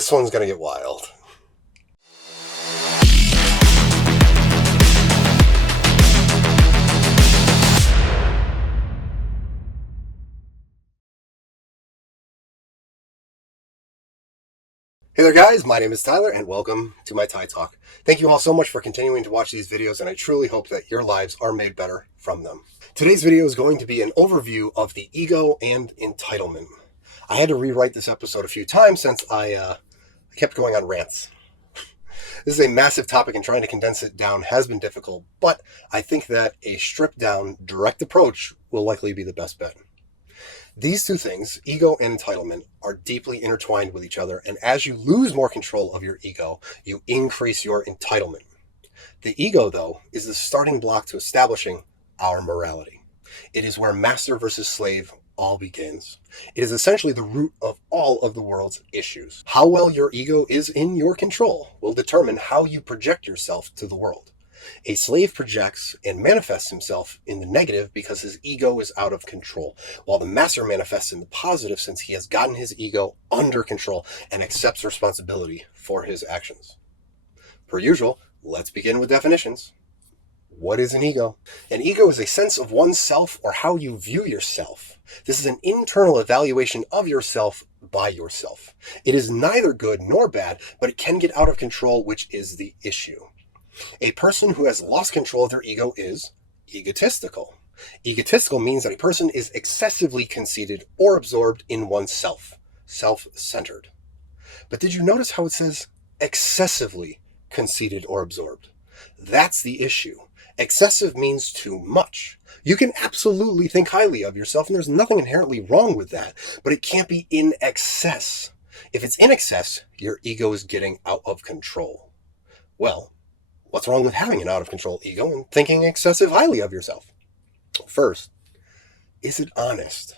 This one's going to get wild. Hey there guys, my name is Tyler and welcome to my Ty Talk. Thank you all so much for continuing to watch these videos, and I truly hope that your lives are made better from them. Today's video is going to be an overview of the ego and entitlement. I had to rewrite this episode a few times since I kept going on rants. This is a massive topic and trying to condense it down has been difficult, but I think that a stripped down, direct approach will likely be the best bet. These two things, ego and entitlement, are deeply intertwined with each other, and as you lose more control of your ego, you increase your entitlement. The ego, though, is the starting block to establishing our morality. It is where master versus slave all begins. It is essentially the root of all of the world's issues. How well your ego is in your control will determine how you project yourself to the world. A slave projects and manifests himself in the negative because his ego is out of control, while the master manifests in the positive since he has gotten his ego under control and accepts responsibility for his actions. Per usual, let's begin with definitions. What is an ego? An ego is a sense of oneself or how you view yourself. This is an internal evaluation of yourself by yourself. It is neither good nor bad, but it can get out of control, which is the issue. A person who has lost control of their ego is egotistical. Egotistical means that a person is excessively conceited or absorbed in oneself, self-centered. But did you notice how it says excessively conceited or absorbed? That's the issue. Excessive means too much. You can absolutely think highly of yourself, and there's nothing inherently wrong with that, but it can't be in excess. If it's in excess, your ego is getting out of control. Well, what's wrong with having an out-of-control ego and thinking excessive highly of yourself? First, is it honest?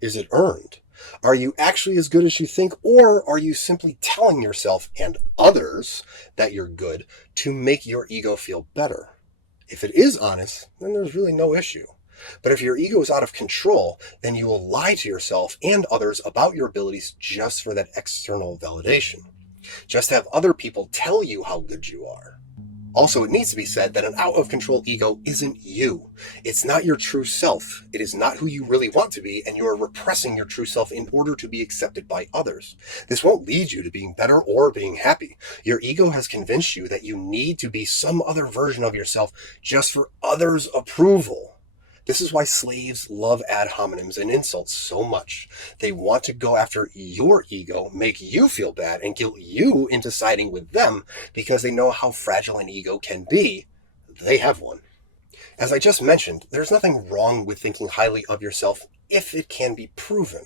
Is it earned? Are you actually as good as you think, or are you simply telling yourself and others that you're good to make your ego feel better? If it is honest, then there's really no issue. But if your ego is out of control, then you will lie to yourself and others about your abilities just for that external validation. Just have other people tell you how good you are. Also, it needs to be said that an out-of-control ego isn't you. It's not your true self. It is not who you really want to be, and you are repressing your true self in order to be accepted by others. This won't lead you to being better or being happy. Your ego has convinced you that you need to be some other version of yourself just for others' approval. This is why slaves love ad hominems and insults so much. They want to go after your ego, make you feel bad, and guilt you into siding with them because they know how fragile an ego can be. They have one. As I just mentioned, there's nothing wrong with thinking highly of yourself if it can be proven.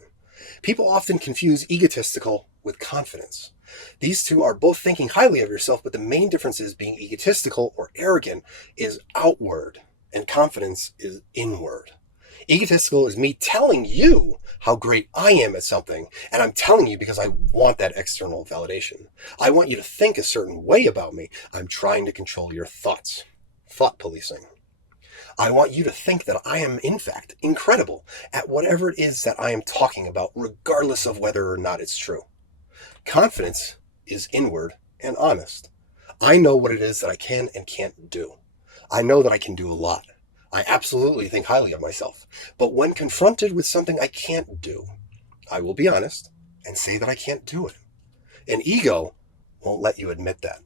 People often confuse egotistical with confidence. These two are both thinking highly of yourself, but the main difference is being egotistical or arrogant is outward, and confidence is inward. Egotistical is me telling you how great I am at something, and I'm telling you because I want that external validation. I want you to think a certain way about me. I'm trying to control your thoughts. Thought policing. I want you to think that I am, in fact, incredible at whatever it is that I am talking about, regardless of whether or not it's true. Confidence is inward and honest. I know what it is that I can and can't do. I know that I can do a lot. I absolutely think highly of myself. But when confronted with something I can't do, I will be honest and say that I can't do it. An ego won't let you admit that.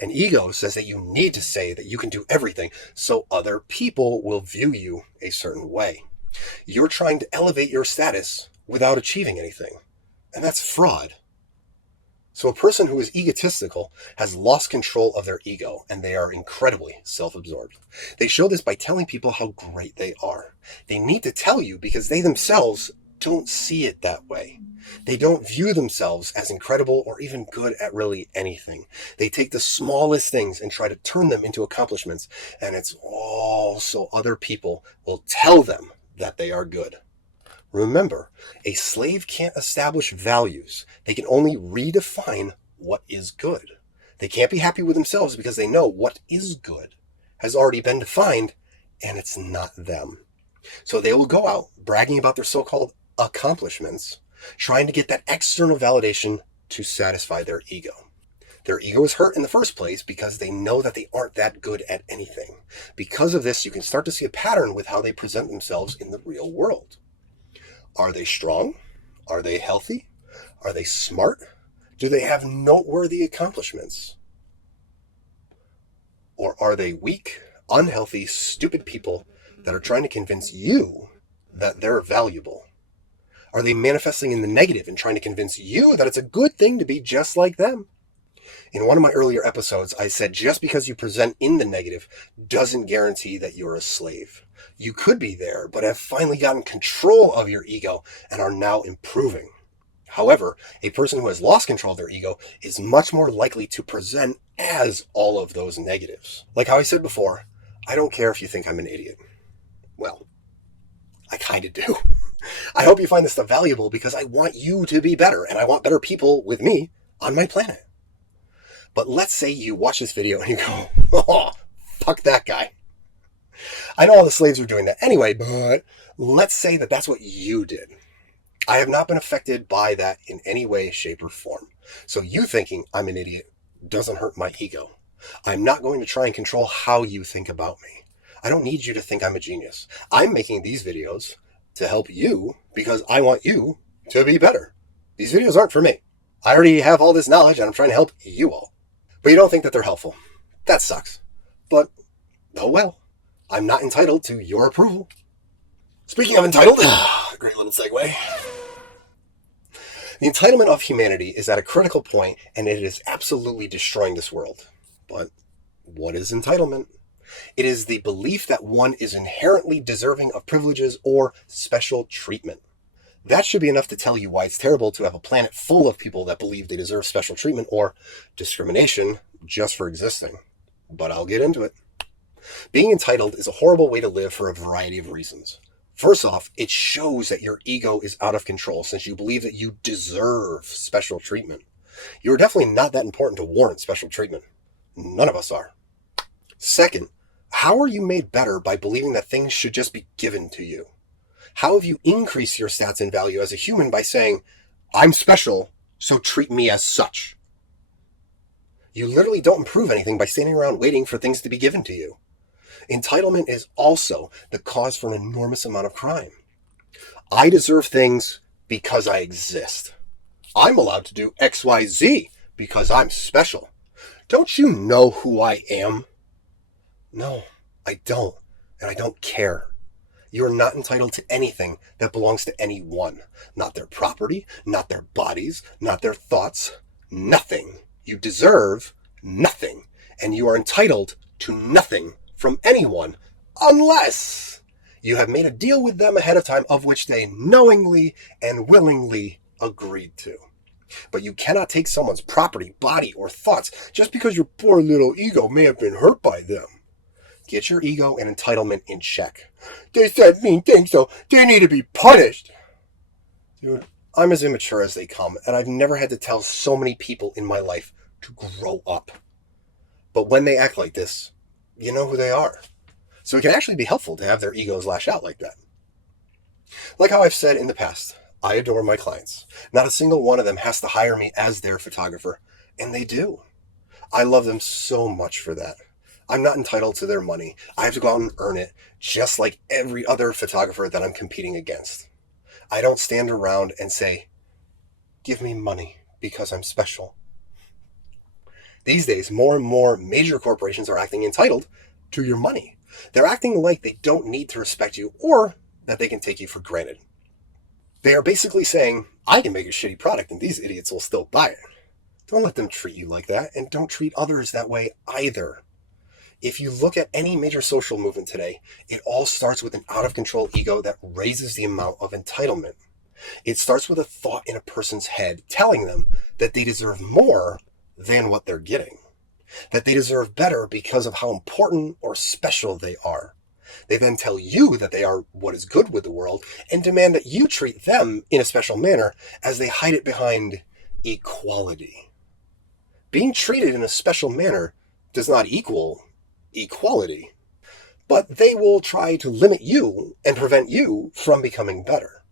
An ego says that you need to say that you can do everything so other people will view you a certain way. You're trying to elevate your status without achieving anything. And that's fraud. So a person who is egotistical has lost control of their ego, and they are incredibly self-absorbed. They show this by telling people how great they are. They need to tell you because they themselves don't see it that way. They don't view themselves as incredible or even good at really anything. They take the smallest things and try to turn them into accomplishments, and it's all so other people will tell them that they are good. Remember, a slave can't establish values. They can only redefine what is good. They can't be happy with themselves because they know what is good has already been defined and it's not them. So they will go out bragging about their so-called accomplishments, trying to get that external validation to satisfy their ego. Their ego is hurt in the first place because they know that they aren't that good at anything. Because of this, you can start to see a pattern with how they present themselves in the real world. Are they strong? Are they healthy? Are they smart? Do they have noteworthy accomplishments? Or are they weak, unhealthy, stupid people that are trying to convince you that they're valuable? Are they manifesting in the negative and trying to convince you that it's a good thing to be just like them? In one of my earlier episodes, I said just because you present in the negative doesn't guarantee that you're a slave. You could be there, but have finally gotten control of your ego and are now improving. However, a person who has lost control of their ego is much more likely to present as all of those negatives. Like how I said before, I don't care if you think I'm an idiot. Well, I kind of do. I hope you find this stuff valuable because I want you to be better and I want better people with me on my planet. But let's say you watch this video and you go, oh, fuck that guy. I know all the slaves are doing that anyway, but let's say that that's what you did. I have not been affected by that in any way, shape, or form. So you thinking I'm an idiot doesn't hurt my ego. I'm not going to try and control how you think about me. I don't need you to think I'm a genius. I'm making these videos to help you because I want you to be better. These videos aren't for me. I already have all this knowledge and I'm trying to help you all. But you don't think that they're helpful. That sucks. But, oh well, I'm not entitled to your approval. Speaking of entitled, great little segue. The entitlement of humanity is at a critical point, and it is absolutely destroying this world. But what is entitlement? It is the belief that one is inherently deserving of privileges or special treatment. That should be enough to tell you why it's terrible to have a planet full of people that believe they deserve special treatment or discrimination just for existing. But I'll get into it. Being entitled is a horrible way to live for a variety of reasons. First off, it shows that your ego is out of control since you believe that you deserve special treatment. You're definitely not that important to warrant special treatment. None of us are. Second, how are you made better by believing that things should just be given to you? How have you increased your stats and value as a human by saying, I'm special, so treat me as such? You literally don't improve anything by standing around waiting for things to be given to you. Entitlement is also the cause for an enormous amount of crime. I deserve things because I exist. I'm allowed to do XYZ because I'm special. Don't you know who I am? No, I don't, and I don't care. You are not entitled to anything that belongs to anyone. Not their property, not their bodies, not their thoughts, nothing. You deserve nothing, and you are entitled to nothing from anyone unless you have made a deal with them ahead of time of which they knowingly and willingly agreed to. But you cannot take someone's property, body, or thoughts just because your poor little ego may have been hurt by them. Get your ego and entitlement in check. They said mean things, so they need to be punished. Dude, I'm as immature as they come, and I've never had to tell so many people in my life to grow up. But when they act like this, you know who they are. So it can actually be helpful to have their egos lash out like that. Like how I've said in the past, I adore my clients. Not a single one of them has to hire me as their photographer, and they do. I love them so much for that. I'm not entitled to their money. I have to go out and earn it, just like every other photographer that I'm competing against. I don't stand around and say, give me money because I'm special. These days, more and more major corporations are acting entitled to your money. They're acting like they don't need to respect you or that they can take you for granted. They are basically saying, I can make a shitty product and these idiots will still buy it. Don't let them treat you like that, and don't treat others that way either. If you look at any major social movement today, it all starts with an out-of-control ego that raises the amount of entitlement. It starts with a thought in a person's head telling them that they deserve more than what they're getting, that they deserve better because of how important or special they are. They then tell you that they are what is good with the world and demand that you treat them in a special manner as they hide it behind equality. Being treated in a special manner does not equal equality, but they will try to limit you and prevent you from becoming better.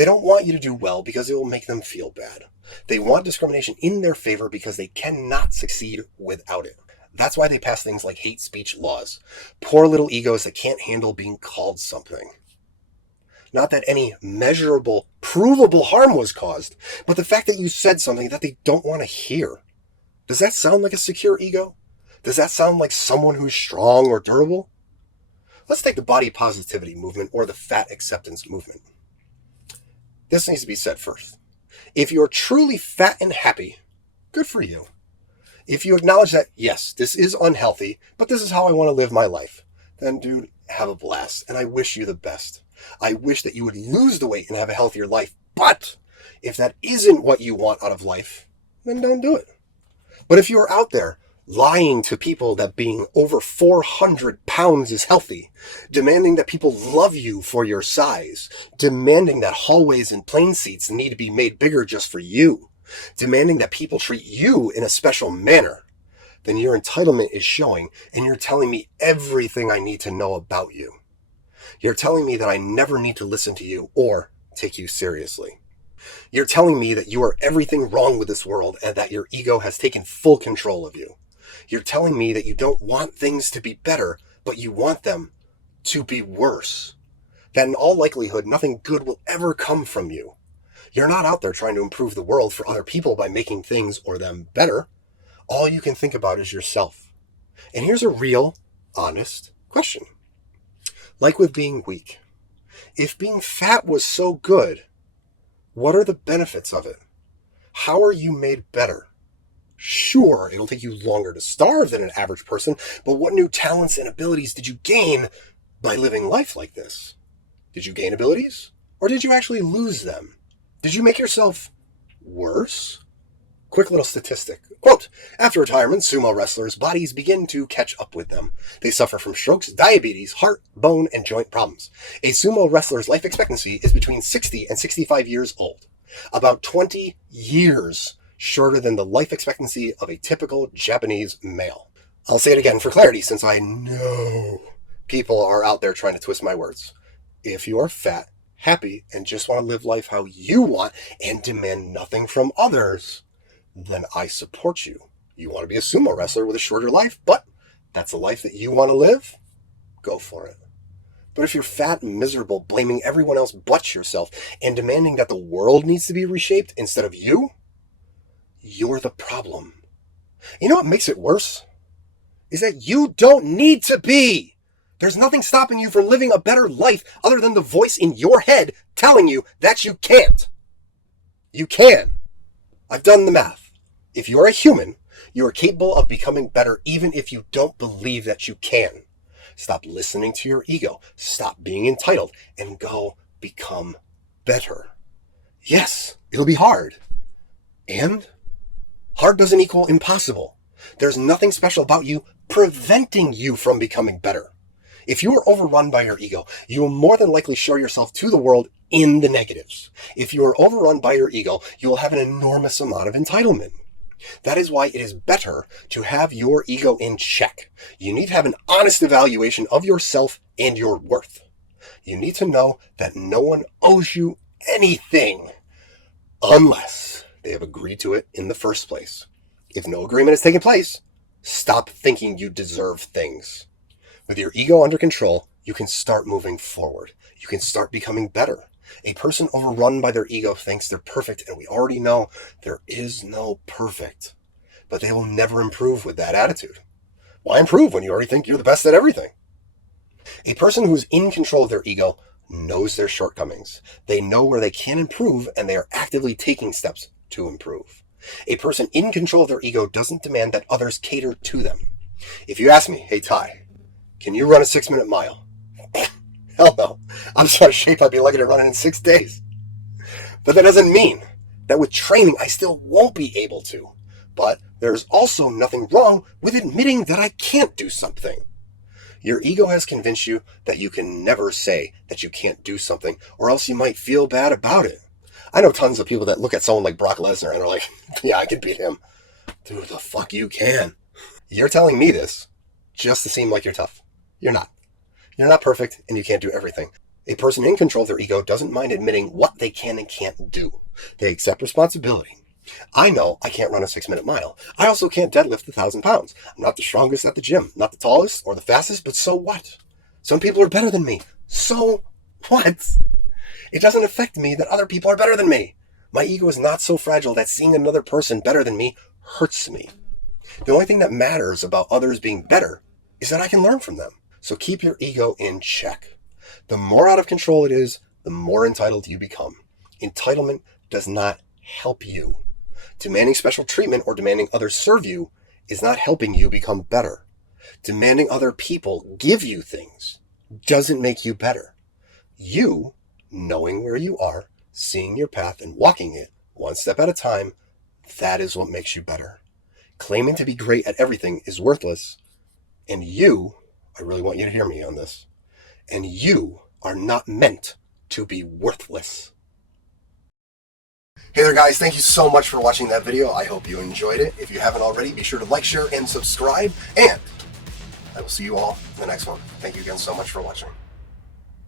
They don't want you to do well because it will make them feel bad. They want discrimination in their favor because they cannot succeed without it. That's why they pass things like hate speech laws. Poor little egos that can't handle being called something. Not that any measurable, provable harm was caused, but the fact that you said something that they don't want to hear. Does that sound like a secure ego? Does that sound like someone who's strong or durable? Let's take the body positivity movement or the fat acceptance movement. This needs to be said first. If you're truly fat and happy, good for you. If you acknowledge that, yes, this is unhealthy, but this is how I want to live my life, then dude, have a blast. And I wish you the best. I wish that you would lose the weight and have a healthier life. But if that isn't what you want out of life, then don't do it. But if you're out there lying to people that being over 400 pounds is healthy, demanding that people love you for your size, demanding that hallways and plane seats need to be made bigger just for you, demanding that people treat you in a special manner, then your entitlement is showing, and you're telling me everything I need to know about you. You're telling me that I never need to listen to you or take you seriously. You're telling me that you are everything wrong with this world and that your ego has taken full control of you. You're telling me that you don't want things to be better, but you want them to be worse. That in all likelihood, nothing good will ever come from you. You're not out there trying to improve the world for other people by making things or them better. All you can think about is yourself. And here's a real, honest question. Like with being weak, if being fat was so good, what are the benefits of it? How are you made better? Sure, it'll take you longer to starve than an average person, but what new talents and abilities did you gain by living life like this? Did you gain abilities? Or did you actually lose them? Did you make yourself worse? Quick little statistic. Quote, after retirement, sumo wrestlers' bodies begin to catch up with them. They suffer from strokes, diabetes, heart, bone, and joint problems. A sumo wrestler's life expectancy is between 60 and 65 years old. About 20 years shorter than the life expectancy of a typical Japanese male. I'll say it again for clarity, since I know people are out there trying to twist my words. If you are fat, happy, and just want to live life how you want and demand nothing from others, then I support you. You want to be a sumo wrestler with a shorter life, but that's a life that you want to live? Go for it. But if you're fat and miserable, blaming everyone else but yourself, and demanding that the world needs to be reshaped instead of you, you're the problem. You know what makes it worse? Is that you don't need to be. There's nothing stopping you from living a better life other than the voice in your head telling you that you can't. You can. I've done the math. If you're a human, you are capable of becoming better even if you don't believe that you can. Stop listening to your ego. Stop being entitled and go become better. Yes, it'll be hard. And hard doesn't equal impossible. There's nothing special about you preventing you from becoming better. If you are overrun by your ego, you will more than likely show yourself to the world in the negatives. If you are overrun by your ego, you will have an enormous amount of entitlement. That is why it is better to have your ego in check. You need to have an honest evaluation of yourself and your worth. You need to know that no one owes you anything unless they have agreed to it in the first place. If no agreement has taken place, stop thinking you deserve things. With your ego under control, you can start moving forward. You can start becoming better. A person overrun by their ego thinks they're perfect, and we already know there is no perfect. But they will never improve with that attitude. Why improve when you already think you're the best at everything? A person who is in control of their ego knows their shortcomings. They know where they can improve, and they are actively taking steps to improve. A person in control of their ego doesn't demand that others cater to them. If you ask me, hey Ty, can you run a 6-minute mile? Hell no. I'm so out of shape I'd be lucky to run it in 6 days. But that doesn't mean that with training I still won't be able to. But there's also nothing wrong with admitting that I can't do something. Your ego has convinced you that you can never say that you can't do something, or else you might feel bad about it. I know tons of people that look at someone like Brock Lesnar and are like, yeah, I can beat him. Dude, the fuck you can. You're telling me this just to seem like you're tough. You're not. You're not perfect, and you can't do everything. A person in control of their ego doesn't mind admitting what they can and can't do. They accept responsibility. I know I can't run a 6-minute mile. I also can't deadlift 1,000 pounds. I'm not the strongest at the gym, not the tallest or the fastest, but so what? Some people are better than me. So what? It doesn't affect me that other people are better than me. My ego is not so fragile that seeing another person better than me hurts me. The only thing that matters about others being better is that I can learn from them. So keep your ego in check. The more out of control it is, the more entitled you become. Entitlement does not help you. Demanding special treatment or demanding others serve you is not helping you become better. Demanding other people give you things doesn't make you better. You, knowing where you are, seeing your path and walking it one step at a time, that is what makes you better. Claiming to be great at everything is worthless. And you, I really want you to hear me on this, and you are not meant to be worthless. Hey there guys, thank you so much for watching that video. I hope you enjoyed it. If you haven't already, be sure to like, share, and subscribe. And I will see you all in the next one. Thank you again so much for watching.